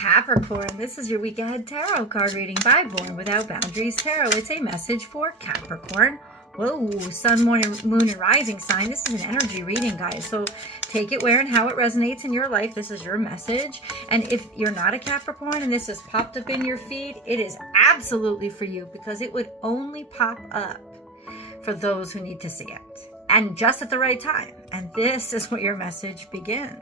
Capricorn, this is your week ahead tarot card reading by Born Without Boundaries Tarot. It's a message for Capricorn. Whoa, sun, moon, and rising sign. This is an energy reading, guys. So take it where and how it resonates in your life. This is your message. And if you're not a Capricorn and this has popped up in your feed, it is absolutely for you because it would only pop up for those who need to see it. And just at the right time. And this is where your message begins.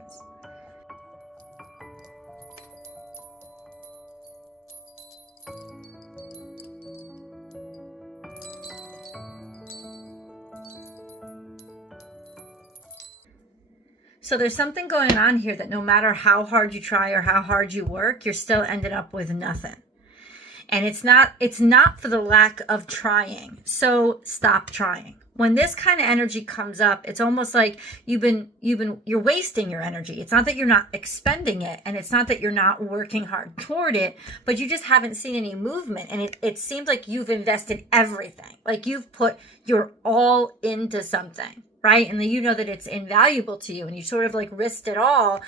So there's something going on here that no matter how hard you try or how hard you work, you're still ended up with nothing. And it's not for the lack of trying. So stop trying. When this kind of energy comes up, it's almost like you're wasting your energy. It's not that you're not expending it, and it's not that you're not working hard toward it, but you just haven't seen any movement. And it seems like you've invested everything. Like you've put your all into something, right? And then you know that it's invaluable to you, and you sort of like risked it all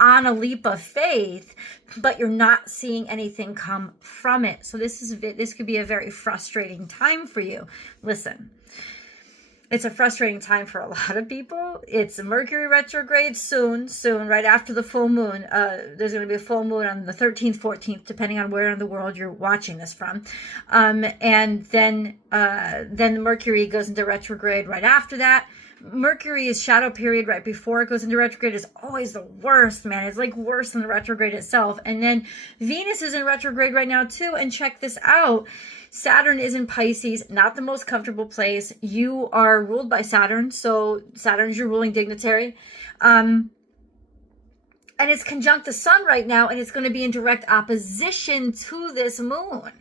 on a leap of faith, but you're not seeing anything come from it. So this could be a very frustrating time for you. Listen. It's a frustrating time for a lot of people. It's a Mercury retrograde soon, right after the full moon. There's going to be a full moon on the 13th, 14th, depending on where in the world you're watching this from. And then the Mercury goes into retrograde right after that. Mercury's shadow period right before it goes into retrograde is always the worst, man. It's like worse than the retrograde itself. And then Venus is in retrograde right now too. And check this out. Saturn is in Pisces, not the most comfortable place. You are ruled by Saturn. So Saturn is your ruling dignitary. And it's conjunct the sun right now. And it's going to be in direct opposition to this moon.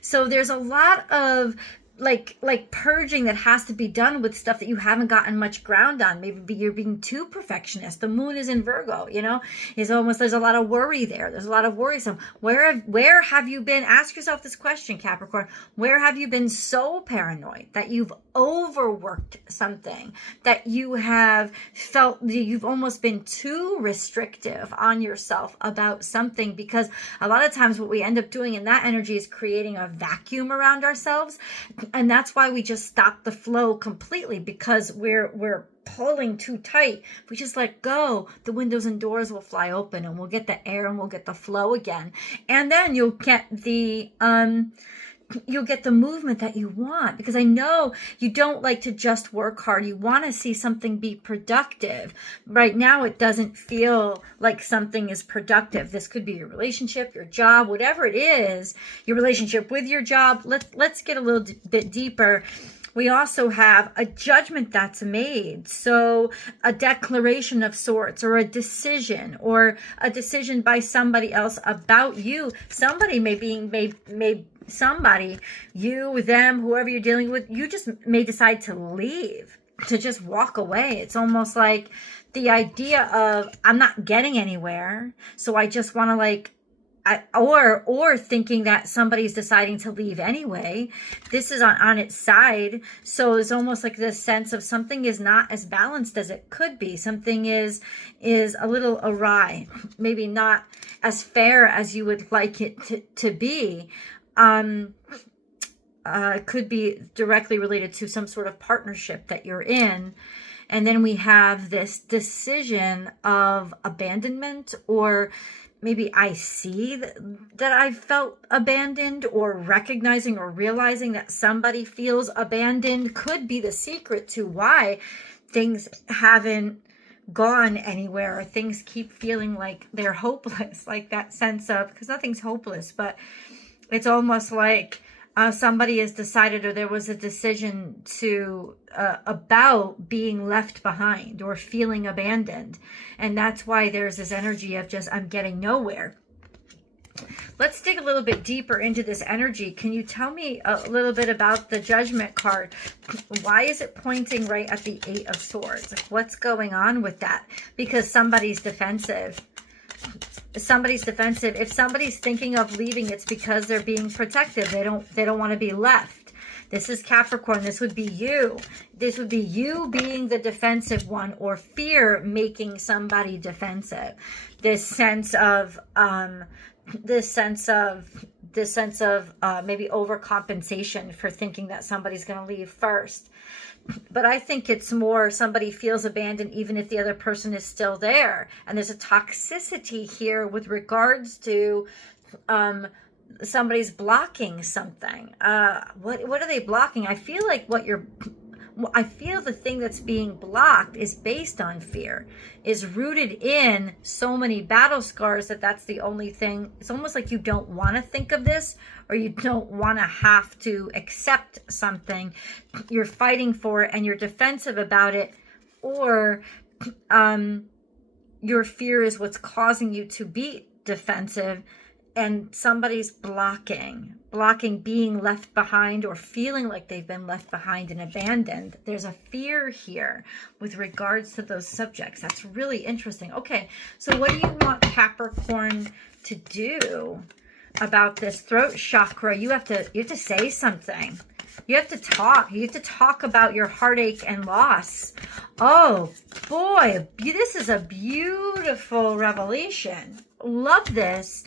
So there's a lot of like purging that has to be done with stuff that you haven't gotten much ground on. Maybe you're being too perfectionist. The moon is in Virgo, there's a lot of worry there. There's a lot of worrisome. Where have you been? Ask yourself this question, Capricorn. Where have you been so paranoid that you've overworked something, that you have felt that you've almost been too restrictive on yourself about something? Because a lot of times what we end up doing in that energy is creating a vacuum around ourselves. And that's why we just stop the flow completely, because we're pulling too tight. If we just let go, the windows and doors will fly open, and we'll get the air and we'll get the flow again. And then you'll get the movement that you want, because I know you don't like to just work hard. You want to see something be productive. Right now, it doesn't feel like something is productive. This could be your relationship, your job, whatever it is, your relationship with your job. Let's get a little bit deeper. We also have a judgment that's made. So a declaration of sorts, or a decision by somebody else about you. Somebody somebody, you, them, whoever you're dealing with, you just may decide to leave, to just walk away. It's almost like the idea of, I'm not getting anywhere, so I just want to or thinking that somebody's deciding to leave anyway. This is on its side. So it's almost like this sense of something is not as balanced as it could be. Something is a little awry, maybe not as fair as you would like it to be. Could be directly related to some sort of partnership that you're in. And then we have this decision of abandonment, or maybe I see that I felt abandoned, or recognizing or realizing that somebody feels abandoned could be the secret to why things haven't gone anywhere, or things keep feeling like they're hopeless, like that sense of, because nothing's hopeless, but it's almost like somebody has decided, or there was a decision to about being left behind or feeling abandoned. And that's why there's this energy of just, I'm getting nowhere. Let's dig a little bit deeper into this energy. Can you tell me a little bit about the Judgment card? Why is it pointing right at the Eight of Swords? Like, what's going on with that? Because somebody's defensive. Somebody's defensive. If somebody's thinking of leaving, it's because they're being protective. They don't want to be left. This is Capricorn. This would be you. This would be you being the defensive one, or fear making somebody defensive. This sense of maybe overcompensation for thinking that somebody's going to leave first. But I think it's more somebody feels abandoned even if the other person is still there. And there's a toxicity here with regards to somebody's blocking something. What are they blocking? I feel like I feel the thing that's being blocked is based on fear, is rooted in so many battle scars that's the only thing. It's almost like you don't want to think of this, or you don't want to have to accept something. You're fighting for it and you're defensive about it, or your fear is what's causing you to be defensive, and somebody's blocking being left behind, or feeling like they've been left behind and abandoned. There's a fear here with regards to those subjects. That's really interesting. Okay, so what do you want Capricorn to do about this throat chakra? You have to say something. You have to talk. You have to talk about your heartache and loss. Oh boy, this is a beautiful revelation. Love this.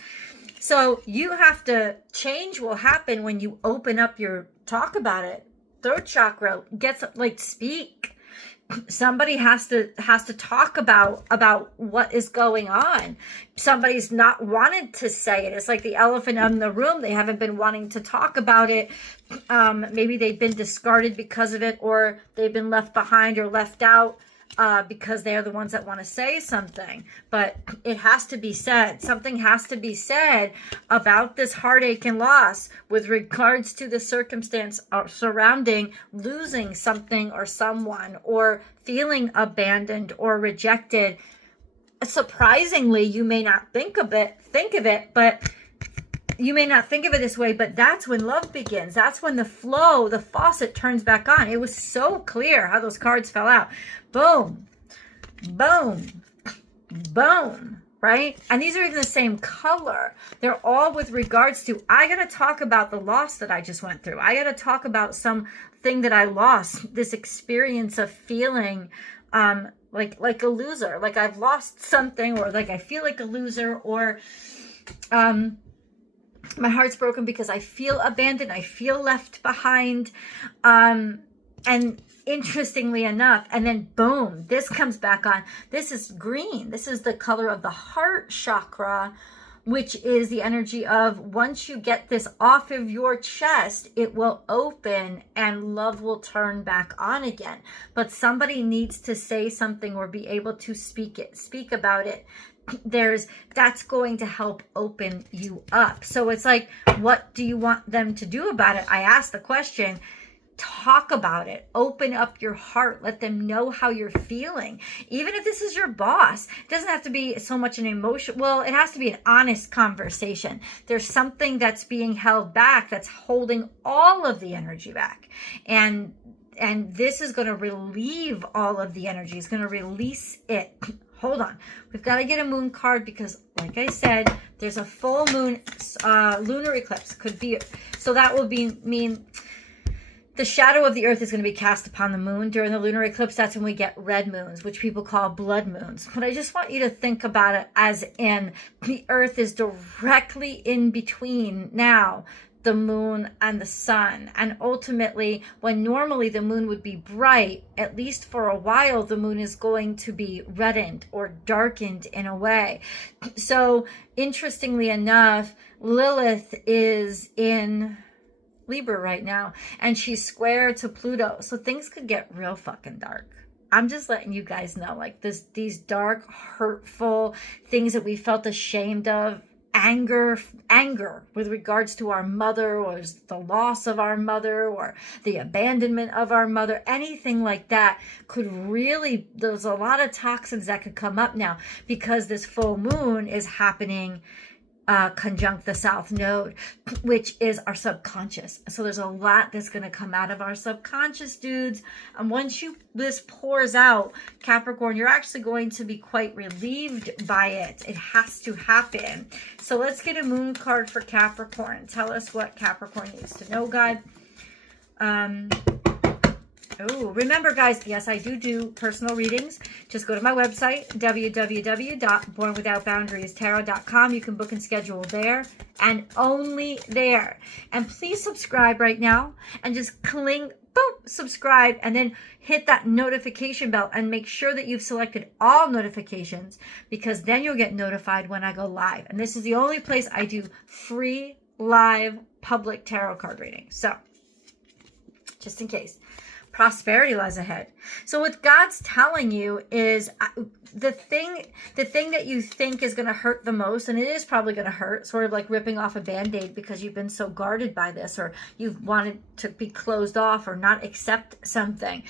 So you have to, change will happen when you open up your, talk about it. Throat chakra gets, like, speak. Somebody has to talk about what is going on. Somebody's not wanted to say it. It's like the elephant in the room. They haven't been wanting to talk about it. Maybe they've been discarded because of it, or they've been left behind or left out. Because they're the ones that want to say something. But it has to be said. Something has to be said about this heartache and loss with regards to the circumstance surrounding losing something or someone, or feeling abandoned or rejected. Surprisingly, you may not think of it, but you may not think of it this way, but that's when love begins. That's when the flow, the faucet turns back on. It was so clear how those cards fell out. Boom, boom, boom, right? And these are even the same color. They're all with regards to, I got to talk about the loss that I just went through. I got to talk about something that I lost, this experience of feeling like a loser, like I've lost something, or like I feel like a loser, or my heart's broken because I feel abandoned. I feel left behind. And interestingly enough, and then boom, this comes back on. This is green. This is the color of the heart chakra, which is the energy of, once you get this off of your chest, it will open and love will turn back on again. But somebody needs to say something or be able to speak about it. That's going to help open you up. So it's like, what do you want them to do about it? I asked the question. Talk about it. Open up your heart. Let them know how you're feeling. Even if this is your boss, it doesn't have to be so much an emotion. Well, it has to be an honest conversation. There's something that's being held back, that's holding all of the energy back. And this is going to relieve all of the energy. It's going to release it. Hold on. We've got to get a moon card because, like I said, there's a full moon lunar eclipse. Could be. So that will mean the shadow of the earth is going to be cast upon the moon during the lunar eclipse. That's when we get red moons, which people call blood moons. But I just want you to think about it as in, the earth is directly in between now the moon and the sun. And ultimately, when normally the moon would be bright, at least for a while, the moon is going to be reddened or darkened in a way. So interestingly enough, Lilith is in Libra right now, and she's square to Pluto. So things could get real fucking dark. I'm just letting you guys know, like these dark, hurtful things that we felt ashamed of, anger with regards to our mother, or the loss of our mother, or the abandonment of our mother, anything like that could really, there's a lot of toxins that could come up now because this full moon is happening conjunct the south node, which is our subconscious. So there's a lot that's going to come out of our subconscious, dudes. And once this pours out, Capricorn, you're actually going to be quite relieved by it. It has to happen. So let's get a moon card for Capricorn. Tell us what Capricorn needs to know, God. Oh, remember guys, yes, I do personal readings. Just go to my website, www.bornwithoutboundariestarot.com. You can book and schedule there and only there. And please subscribe right now and just boom, subscribe, and then hit that notification bell and make sure that you've selected all notifications, because then you'll get notified when I go live. And this is the only place I do free live public tarot card readings. So just in case. Prosperity lies ahead. So what God's telling you is the thing that you think is going to hurt the most, and it is probably going to hurt, sort of like ripping off a Band-Aid because you've been so guarded by this, or you've wanted to be closed off or not accept something.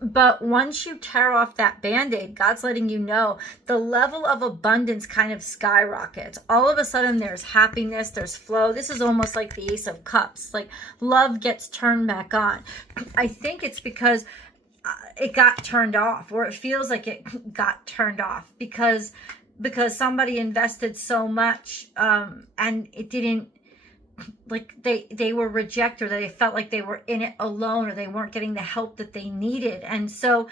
But once you tear off that Band-Aid, God's letting you know the level of abundance kind of skyrockets. All of a sudden there's happiness, there's flow. This is almost like the Ace of Cups. Like love gets turned back on. I think it's because it got turned off, or it feels like it got turned off because somebody invested so much and it didn't, like they were rejected, or they felt like they were in it alone, or they weren't getting the help that they needed. And so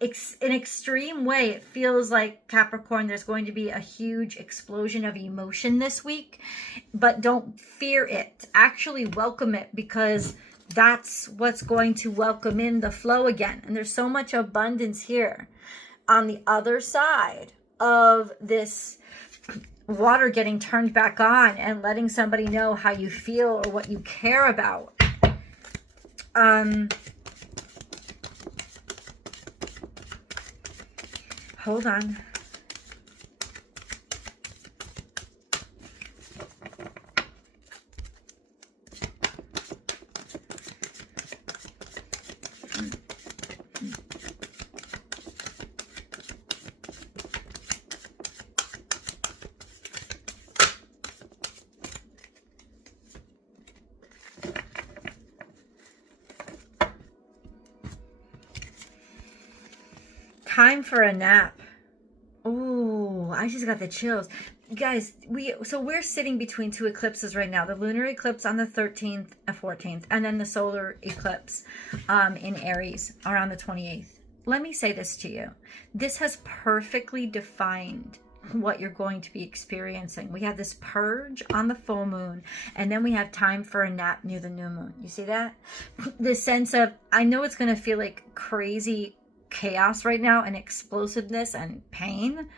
it's in an extreme way, it feels like, Capricorn, there's going to be a huge explosion of emotion this week, but don't fear it. Actually welcome it, because that's what's going to welcome in the flow again. And there's so much abundance here on the other side of this water getting turned back on and letting somebody know how you feel or what you care about. Hold on. Time for a nap. Oh, I just got the chills. Guys, we're sitting between two eclipses right now. The lunar eclipse on the 13th and 14th, and then the solar eclipse in Aries around the 28th. Let me say this to you. This has perfectly defined what you're going to be experiencing. We have this purge on the full moon, and then we have time for a nap near the new moon. You see that? This sense of, I know it's going to feel like crazy chaos right now, and explosiveness and pain,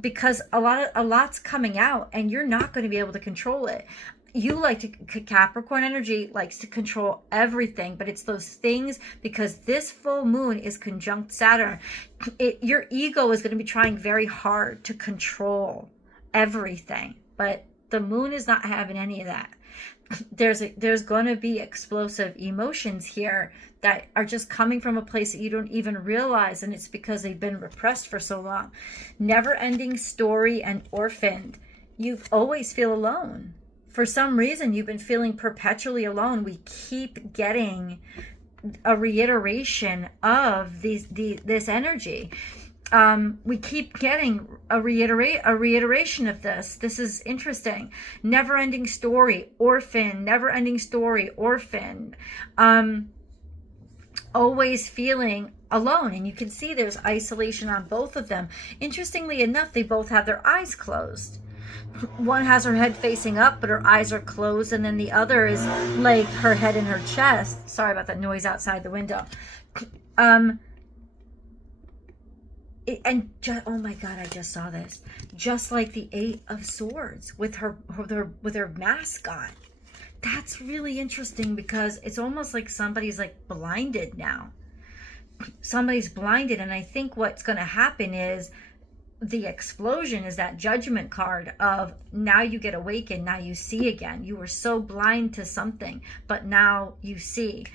because a lot's coming out and you're not going to be able to control it. You like to, Capricorn energy likes to control everything, but it's those things, because this full moon is conjunct Saturn. Your ego is going to be trying very hard to control everything, but the moon is not having any of that. There's going to be explosive emotions here that are just coming from a place that you don't even realize, and it's because they've been repressed for so long. Never-ending story and orphaned. You always feel alone. For some reason, you've been feeling perpetually alone. We keep getting a reiteration of this energy. We keep getting a reiteration of this. This is interesting. Never-ending story, orphan, never-ending story, orphan. Always feeling alone. And you can see there's isolation on both of them. Interestingly enough, they both have their eyes closed. One has her head facing up, but her eyes are closed. And then the other is like her head in her chest. Sorry about that noise outside the window. Oh my God, I just saw this. Just like the 8 of Swords with her mask on. That's really interesting, because it's almost like somebody's like blinded now. Somebody's blinded, and I think what's going to happen is the explosion is that Judgment card of, now you get awakened, now you see again. You were so blind to something, but now you see.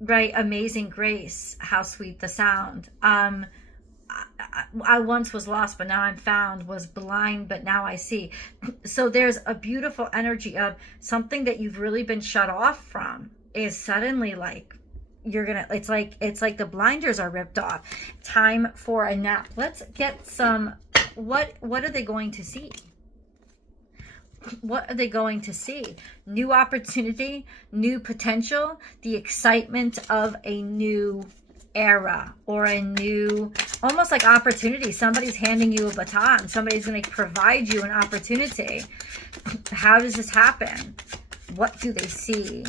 Right? Amazing Grace, how sweet the sound. I once was lost, but now I'm found, was blind, but now I see. So there's a beautiful energy of something that you've really been shut off from is suddenly like, it's like the blinders are ripped off. Time for a nap. Let's get some, what are they going to see? What are they going to see? New opportunity, new potential, the excitement of a new era or a new, almost like opportunity. Somebody's handing you a baton. Somebody's going to provide you an opportunity. How does this happen? What do they see?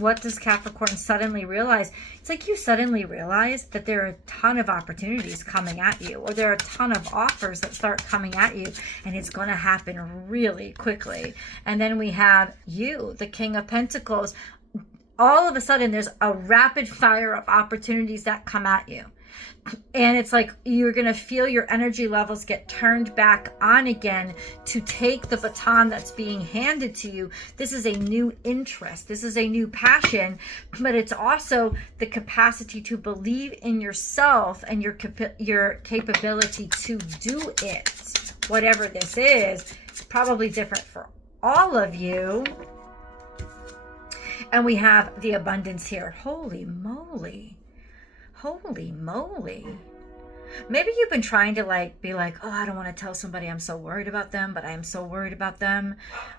What does Capricorn suddenly realize? It's like you suddenly realize that there are a ton of opportunities coming at you, or there are a ton of offers that start coming at you, and it's going to happen really quickly. And then we have you, the King of Pentacles. All of a sudden, there's a rapid fire of opportunities that come at you. And it's like you're going to feel your energy levels get turned back on again to take the baton that's being handed to you. This is a new interest. This is a new passion, but it's also the capacity to believe in yourself and your capability to do it. Whatever this is, it's probably different for all of you. And we have the abundance here. Holy moly. Holy moly. Maybe you've been trying to be like, oh, I don't want to tell somebody I'm so worried about them, but I am so worried about them.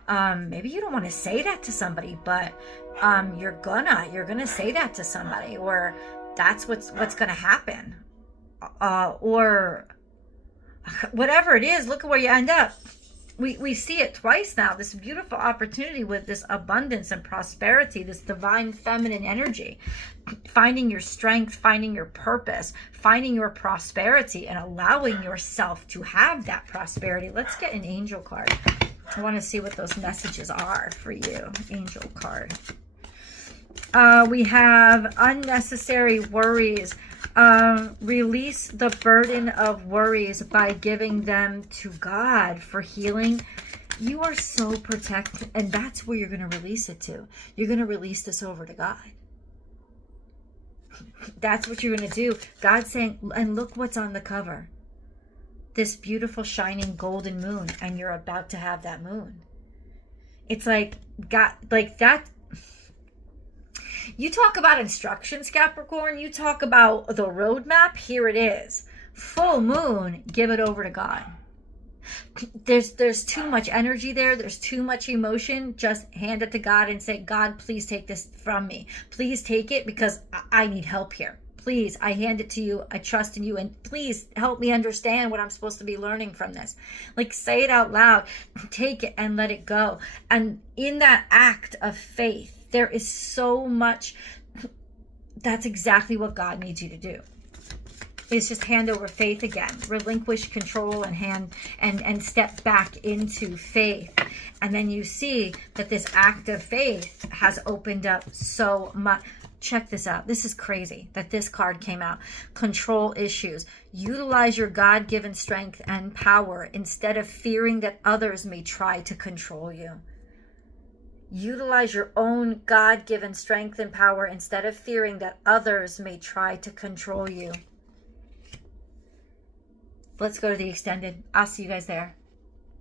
Maybe you don't want to say that to somebody, but you're gonna say that to somebody, or that's what's gonna happen. Or whatever it is, look at where you end up. We see it twice now, this beautiful opportunity with this abundance and prosperity, this divine feminine energy, finding your strength, finding your purpose, finding your prosperity, and allowing yourself to have that prosperity. Let's get an angel card. I want to see what those messages are for you. Angel card. We have unnecessary worries. Release the burden of worries by giving them to God for healing. You are so protected, and that's where you're going to release it to. You're going to release this over to God. That's what you're going to do. God's saying, and look what's on the cover. This beautiful shining golden moon, and you're about to have that moon. It's like God, like that. You talk about instructions, Capricorn. You talk about the roadmap. Here it is. Full moon. Give it over to God. There's too much energy there. There's too much emotion. Just hand it to God and say, God, please take this from me. Please take it because I need help here. Please, I hand it to you. I trust in you. And please help me understand what I'm supposed to be learning from this. Like, say it out loud. Take it and let it go. And in that act of faith, there is so much. That's exactly what God needs you to do. It's just hand over faith again. Relinquish control and step back into faith. And then you see that this act of faith has opened up so much. Check this out. This is crazy that this card came out. Control issues. Utilize your God-given strength and power instead of fearing that others may try to control you. Utilize your own God-given strength and power instead of fearing that others may try to control you. Let's go to the extended. I'll see you guys there.